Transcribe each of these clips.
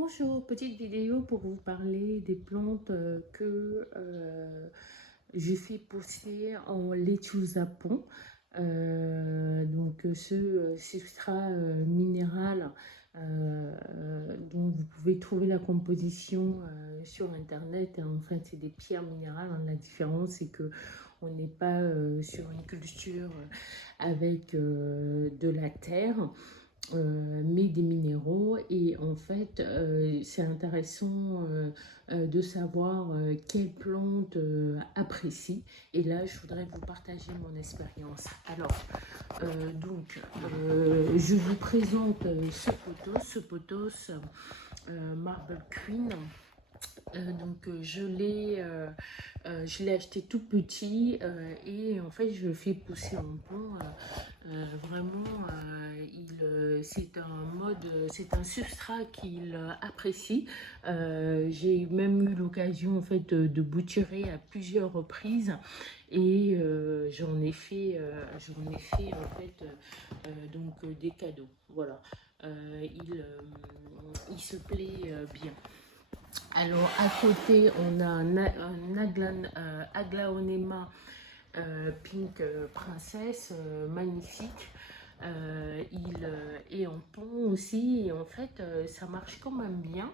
Bonjour, petite vidéo pour vous parler des plantes que je fais pousser en laitue Japon. Ce substrat minéral dont vous pouvez trouver la composition sur internet. En fait, c'est des pierres minérales, hein. La différence, c'est que on n'est pas sur une culture avec de la terre, mais des minéraux. Et en fait, c'est intéressant de savoir quelle plante apprécie. Et là, je voudrais vous partager mon expérience. Alors, je vous présente ce pothos Marble Queen. Je l'ai acheté tout petit, et en fait je le fais pousser en pont. Vraiment, c'est un substrat qu'il apprécie. J'ai même eu l'occasion en fait de bouturer à plusieurs reprises, et j'en ai fait en fait des cadeaux. Voilà. Il se plaît bien. Alors, à côté, on a un Aglaonema Pink Princesse, magnifique. Il est en pont aussi, et en fait, ça marche quand même bien.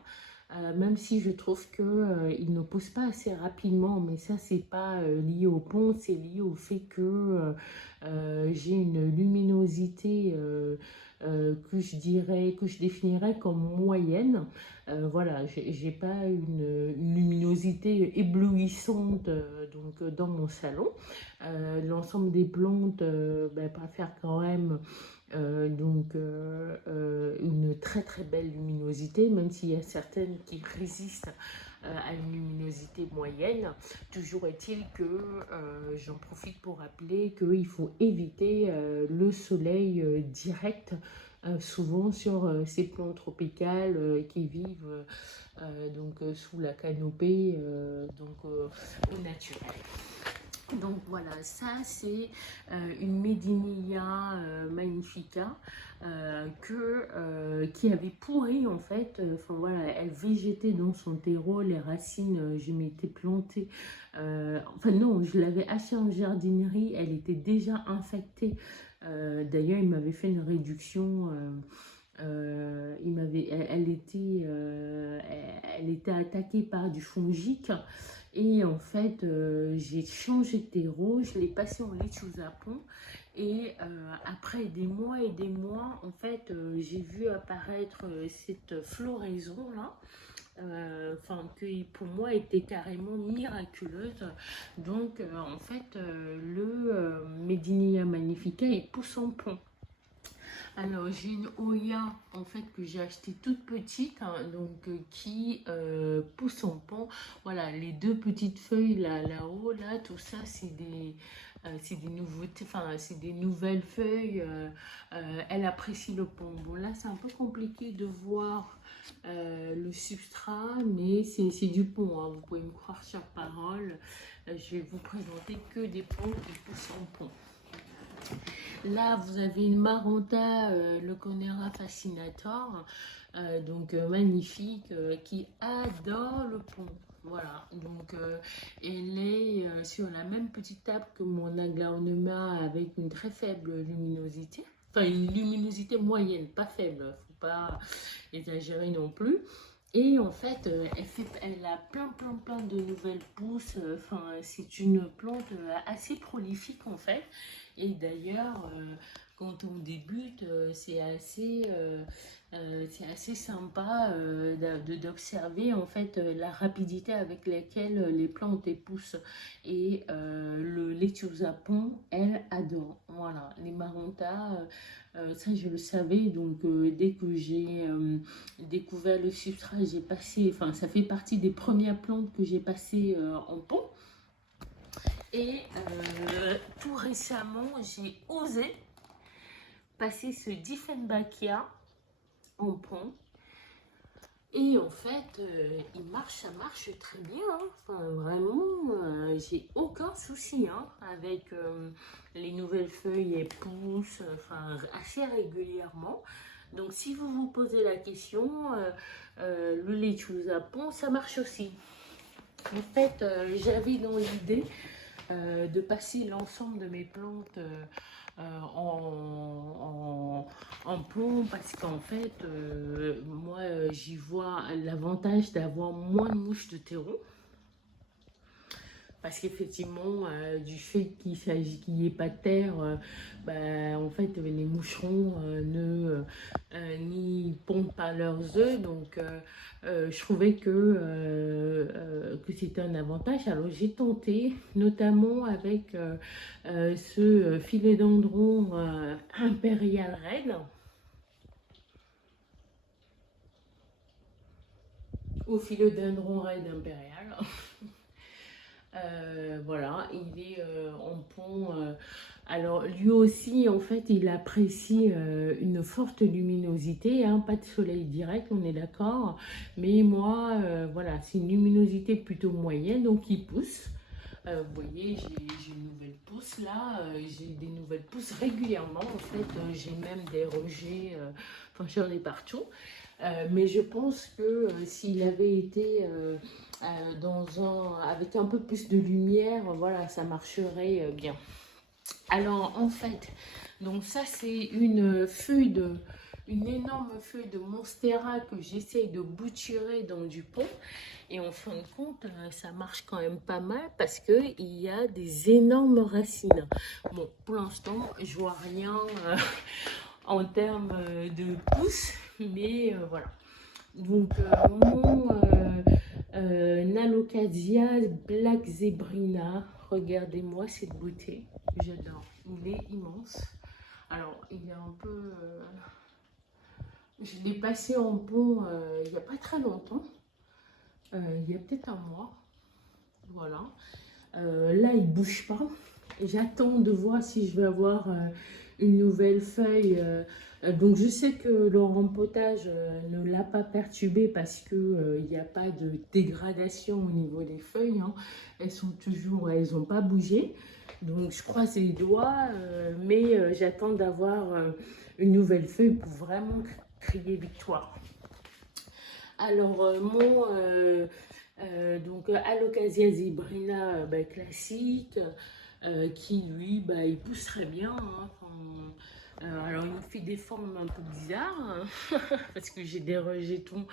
Même si je trouve que il ne pousse pas assez rapidement, mais ça c'est pas lié au pont, c'est lié au fait que j'ai une luminosité que je définirais comme moyenne. Voilà, j'ai pas une luminosité éblouissante dans mon salon. L'ensemble des plantes préfèrent quand même une très très belle luminosité, même s'il y a certaines qui résistent à une luminosité moyenne. Toujours est-il que j'en profite pour rappeler qu'il faut éviter le soleil direct, souvent sur ces plantes tropicales qui vivent sous la canopée, au naturel. Donc voilà, ça c'est une Médinia magnifica qui avait pourri en fait. Enfin voilà, elle végétait dans son terreau, les racines, je m'étais plantée. Enfin non, je l'avais achetée en jardinerie, elle était déjà infectée. D'ailleurs, il m'avait fait une réduction. Elle était attaquée par du fongique, et en fait j'ai changé de terreau, je l'ai passé en laitue Japon, et après des mois et des mois, en fait j'ai vu apparaître cette floraison là, qui pour moi était carrément miraculeuse. Donc en fait le Médinia magnifica il pousse en pont. Alors, j'ai une Oya en fait que j'ai achetée toute petite, hein, qui pousse en pont. Voilà, les deux petites feuilles là-haut, là, tout ça, c'est des nouveautés, enfin, c'est des nouvelles feuilles. Elle apprécie le pont. Bon, là, c'est un peu compliqué de voir le substrat, mais c'est du pont, hein, vous pouvez me croire sur parole. Je vais vous présenter que des ponts qui poussent en pont. Là, vous avez une Maranta, le Conera Fascinator, magnifique, qui adore le pont. Voilà, elle est sur la même petite table que mon Aglaonema, avec une très faible luminosité. Enfin, une luminosité moyenne, pas faible, faut pas exagérer non plus. Et en fait, elle a plein de nouvelles pousses. Enfin, c'est une plante assez prolifique en fait. Et d'ailleurs, quand on débute, c'est assez sympa d'observer en fait la rapidité avec laquelle les plantes poussent. Et le laitue Japon, elle adore. Voilà, les Maranta, ça je le savais. Donc dès que j'ai découvert le substrat, j'ai passé, enfin ça fait partie des premières plantes que j'ai passées en pot. Et tout récemment, j'ai osé passer ce Dieffenbachia en pont. Et en fait, ça marche très bien, hein. Enfin, vraiment, j'ai aucun souci, hein, avec les nouvelles feuilles, elles poussent, enfin, assez régulièrement. Donc si vous vous posez la question, le lechuza pont, ça marche aussi. En fait, j'avais dans l'idée de passer l'ensemble de mes plantes en plomb parce qu'en fait, moi, j'y vois l'avantage d'avoir moins de mouches de terreau. Parce qu'effectivement, du fait qu'il s'agit qu'il n'y ait pas de terre, bah, en fait, les moucherons n'y pondent pas leurs œufs. Donc, je trouvais que c'était un avantage. Alors, j'ai tenté, notamment avec ce philodendron impérial red, au philodendron red impérial. Voilà, il est en pont. Alors, lui aussi, en fait, il apprécie une forte luminosité, hein, pas de soleil direct, on est d'accord. Mais moi, voilà, c'est une luminosité plutôt moyenne, donc il pousse. Vous voyez, j'ai une nouvelle pousse là, j'ai des nouvelles pousses régulièrement. En fait, j'ai même des rejets, enfin, j'en ai partout. Mais je pense que s'il avait été avec un peu plus de lumière, voilà, ça marcherait bien. Alors en fait, donc ça c'est une énorme feuille de monstera que j'essaye de bouturer dans du pont. Et en fin de compte, ça marche quand même pas mal parce qu'il y a des énormes racines. Bon, pour l'instant, je vois rien en termes de pousses, mais voilà. Donc, mon Nalocasia Black Zebrina, regardez-moi cette beauté, j'adore. Il est immense. Alors, il est un peu... je l'ai passé en pont il n'y a pas très longtemps, il y a peut-être un mois. Voilà. Là, il ne bouge pas. J'attends de voir si je vais avoir une nouvelle feuille. Donc, je sais que le rempotage ne l'a pas perturbé parce qu'il n'y a pas de dégradation au niveau des feuilles. Hein. Elles sont toujours, elles n'ont pas bougé. Donc, je croise les doigts, mais j'attends d'avoir une nouvelle feuille pour vraiment crier victoire. Alors, donc Alocasia zebrina classique, qui lui, il pousse très bien. Hein, alors, il me fait des formes un peu bizarres, hein, parce que j'ai des rejetons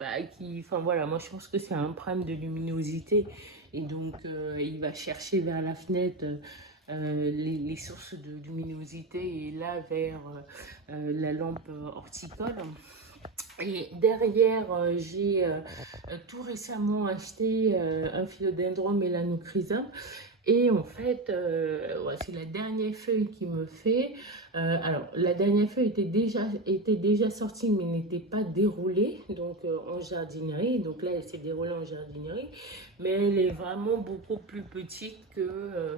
enfin voilà, moi je pense que c'est un problème de luminosité. Et donc, il va chercher vers la fenêtre les sources de luminosité et là vers la lampe horticole. Et derrière, j'ai tout récemment acheté un philodendron mélanochrysum. Et en fait, ouais, c'est la dernière feuille qui me fait. Alors, la dernière feuille était déjà sortie, mais n'était pas déroulée donc, en jardinerie. Donc là, elle s'est déroulée en jardinerie. Mais elle est vraiment beaucoup plus petite que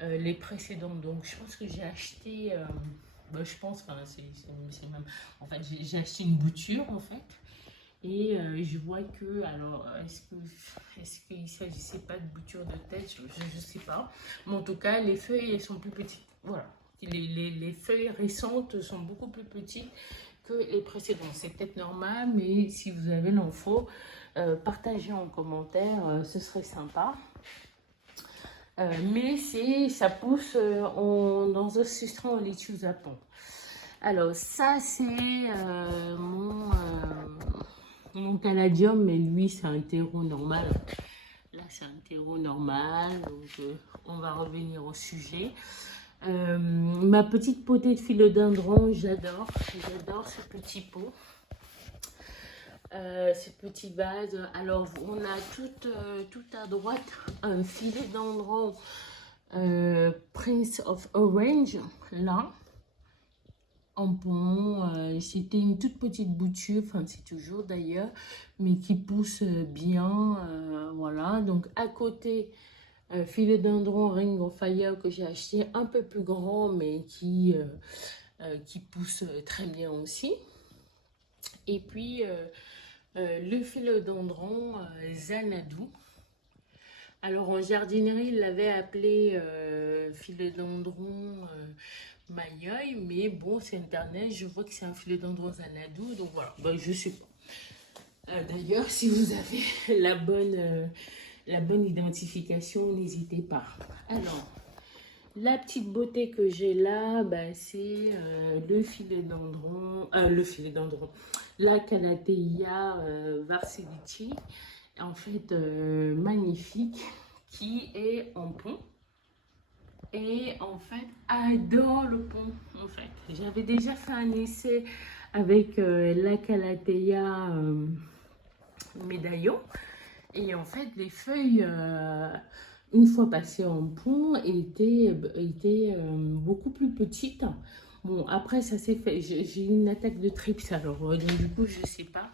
les précédentes. Donc, je pense que j'ai acheté... je pense, enfin, c'est même... En fait, j'ai acheté une bouture, en fait. Et je vois que, alors, est-ce qu'il ne s'agissait pas de bouture de tête? Je ne sais pas. Mais en tout cas, les feuilles, elles sont plus petites. Voilà. Les feuilles récentes sont beaucoup plus petites que les précédentes. C'est peut-être normal, mais si vous avez l'info, partagez en commentaire, ce serait sympa. Mais ça pousse dans un substrat en lechuza pont. Alors, ça, c'est mon caladium, mais lui, c'est un terreau normal. Là, c'est un terreau normal, donc on va revenir au sujet. Ma petite potée de philodendron, j'adore ce petit pot. Ce petit vase. Alors, on a tout à droite un philodendron Prince of Orange, là. En pont, c'était une toute petite bouture, enfin c'est toujours d'ailleurs, mais qui pousse bien, voilà. Donc à côté, philodendron Ring of Fire que j'ai acheté un peu plus grand, mais qui pousse très bien aussi. Et puis le philodendron Xanadu. Alors en jardinerie, il l'avait appelé philodendron Mayoï, mais bon, c'est internet, je vois que c'est un philodendron Xanadu, donc voilà, ben, je sais pas. D'ailleurs, si vous avez la bonne identification, n'hésitez pas. Alors, la petite beauté que j'ai là, bah, c'est le philodendron, la Calathea varsilici, en fait magnifique, qui est en pont. Et en fait, adore le pont. En fait, j'avais déjà fait un essai avec la Calathea médaillon. Et en fait, les feuilles, une fois passées en pont, étaient beaucoup plus petites. Bon, après, ça s'est fait. J'ai eu une attaque de trips, alors donc, du coup, je sais pas.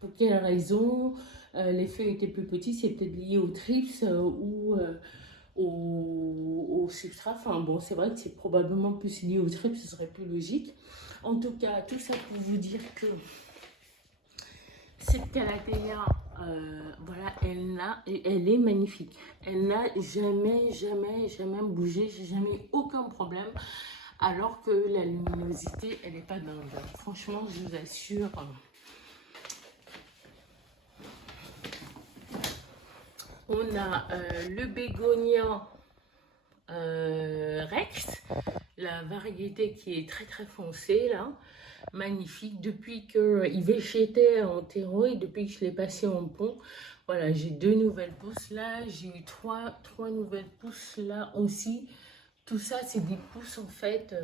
Pour quelle raison les feuilles étaient plus petites? C'est peut-être lié aux trips ou au substrat. Enfin, bon, c'est vrai que c'est probablement plus lié aux trips, ce serait plus logique. En tout cas, tout ça pour vous dire que cette Calathea, voilà, elle est magnifique. Elle n'a jamais bougé. J'ai jamais eu aucun problème. Alors que la luminosité, elle n'est pas dingue. Franchement, je vous assure. On a le bégonia Rex, la variété qui est très foncée là. Magnifique, depuis qu'il végétait en terreau et depuis que je l'ai passé en pont, voilà, j'ai 2 nouvelles pousses là, j'ai eu trois nouvelles pousses là aussi. Tout ça, c'est des pousses en fait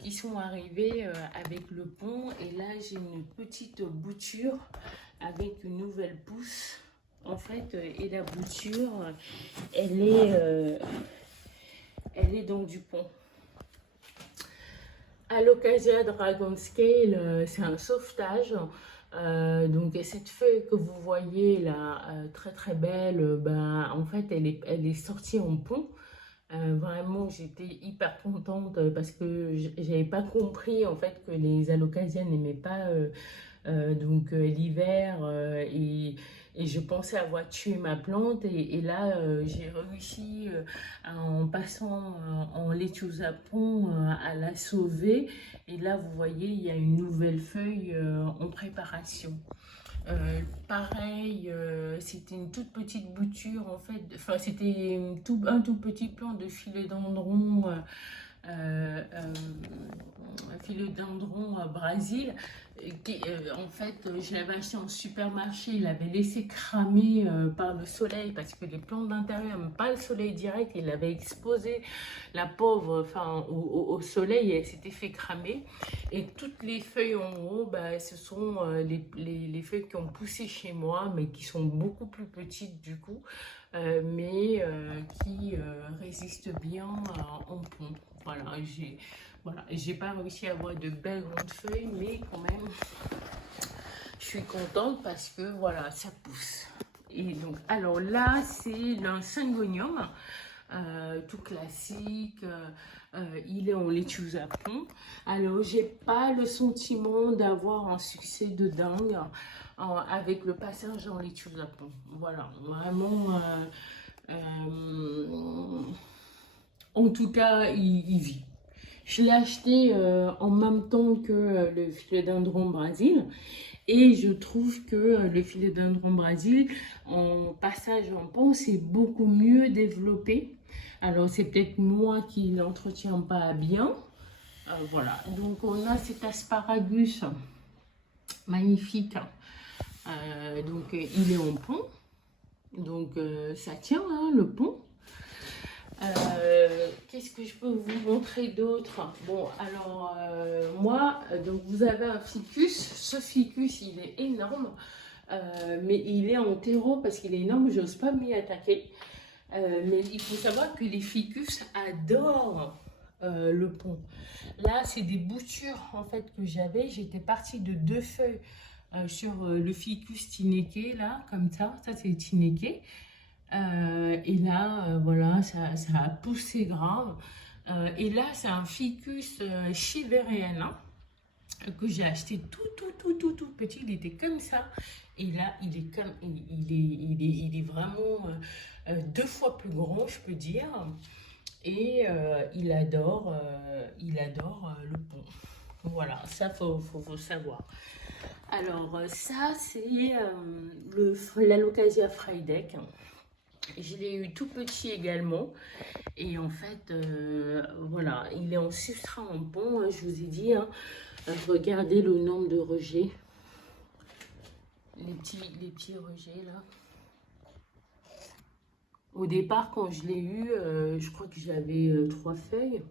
qui sont arrivées avec le pont. Et là, j'ai une petite bouture avec une nouvelle pousse en fait. Et la bouture, elle est donc du pont. Alocasia Dragon Scale, c'est un sauvetage. Donc cette feuille que vous voyez là, très belle, ben, en fait elle est sortie en pont. Vraiment j'étais hyper contente parce que j'avais pas compris en fait que les alocasias n'aimaient pas l'hiver et je pensais avoir tué ma plante et là j'ai réussi en passant en lechuza pont à la sauver et là vous voyez il y a une nouvelle feuille en préparation. Pareil, c'était une toute petite bouture en fait, enfin c'était un tout petit plant de philodendron Brésil qui, en fait, je l'avais acheté en supermarché, il avait laissé cramer par le soleil parce que les plantes d'intérieur n'aiment pas le soleil direct, il avait exposé la pauvre enfin, au soleil et elle s'était fait cramer. Et toutes les feuilles en haut, bah, ce sont les feuilles qui ont poussé chez moi, mais qui sont beaucoup plus petites du coup, mais qui résistent bien en pont. Voilà, j'ai pas réussi à avoir de belles grandes feuilles, mais quand même, je suis contente parce que voilà, ça pousse. Et donc, alors là, c'est un syngonium, tout classique. Il est en lechuza pont. Alors, j'ai pas le sentiment d'avoir un succès de dingue avec le passage en lechuza pont. Voilà, vraiment. En tout cas, il vit. Je l'ai acheté en même temps que le philodendron Brésil et je trouve que le philodendron Brésil, en passage en pont, c'est beaucoup mieux développé. Alors, c'est peut-être moi qui ne l'entretiens pas bien. Voilà, donc on a cet asparagus magnifique. Donc, il est en pont. Donc, ça tient, hein, le pont. Qu'est-ce que je peux vous montrer d'autre? Bon, alors, moi, donc vous avez un ficus. Ce ficus, il est énorme. Mais il est en terreau parce qu'il est énorme. J'ose pas m'y attaquer. Mais il faut savoir que les ficus adorent le pont. Là, c'est des boutures en fait que j'avais. J'étais partie de 2 feuilles sur le ficus tineke, là, comme ça. Ça, c'est tineke. Et là, voilà, ça a poussé grave. Et là, c'est un ficus chiveriana. que j'ai acheté tout petit. Il était comme ça. Et là, il est comme, il est vraiment 2 fois plus grand, je peux dire. Et il adore le pont. Voilà, ça faut savoir. Alors ça c'est la Locasia Freydeck. Je l'ai eu tout petit également. Et en fait, voilà, il est en substrat en pont, je vous ai dit. Hein. Regardez le nombre de rejets. Les petits rejets là. Au départ, quand je l'ai eu, je crois que j'avais 3 feuilles.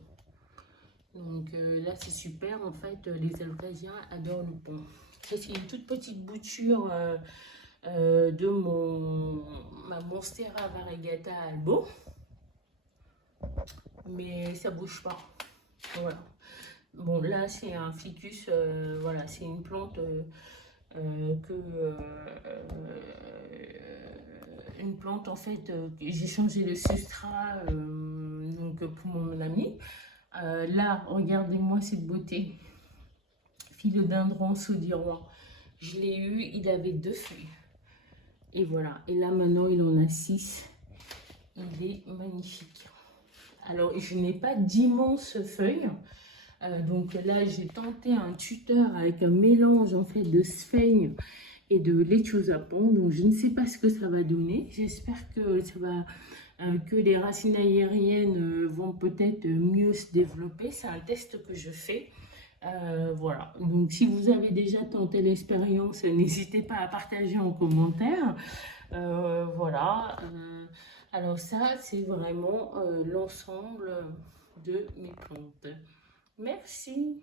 Donc là, c'est super. En fait, les Alsaciens adorent le pont. Ça, c'est une toute petite bouture de ma Monstera variegata albo. Mais ça bouge pas. Voilà. Bon, là, c'est un ficus. Voilà, c'est une plante une plante en fait j'ai changé de substrat donc pour mon ami. Là, regardez-moi cette beauté. Philodendron saudirois. Je l'ai eu, il avait 2 feuilles. Et voilà. Et là, maintenant, il en a 6. Il est magnifique. Alors, je n'ai pas d'immenses feuilles. Donc là, j'ai tenté un tuteur avec un mélange en fait de sphaigne et de lechuza pont. Donc, je ne sais pas ce que ça va donner. J'espère que ça va... que les racines aériennes vont peut-être mieux se développer. C'est un test que je fais. Voilà. Donc, si vous avez déjà tenté l'expérience, n'hésitez pas à partager en commentaire. Voilà. Alors ça, c'est vraiment l'ensemble de mes plantes. Merci.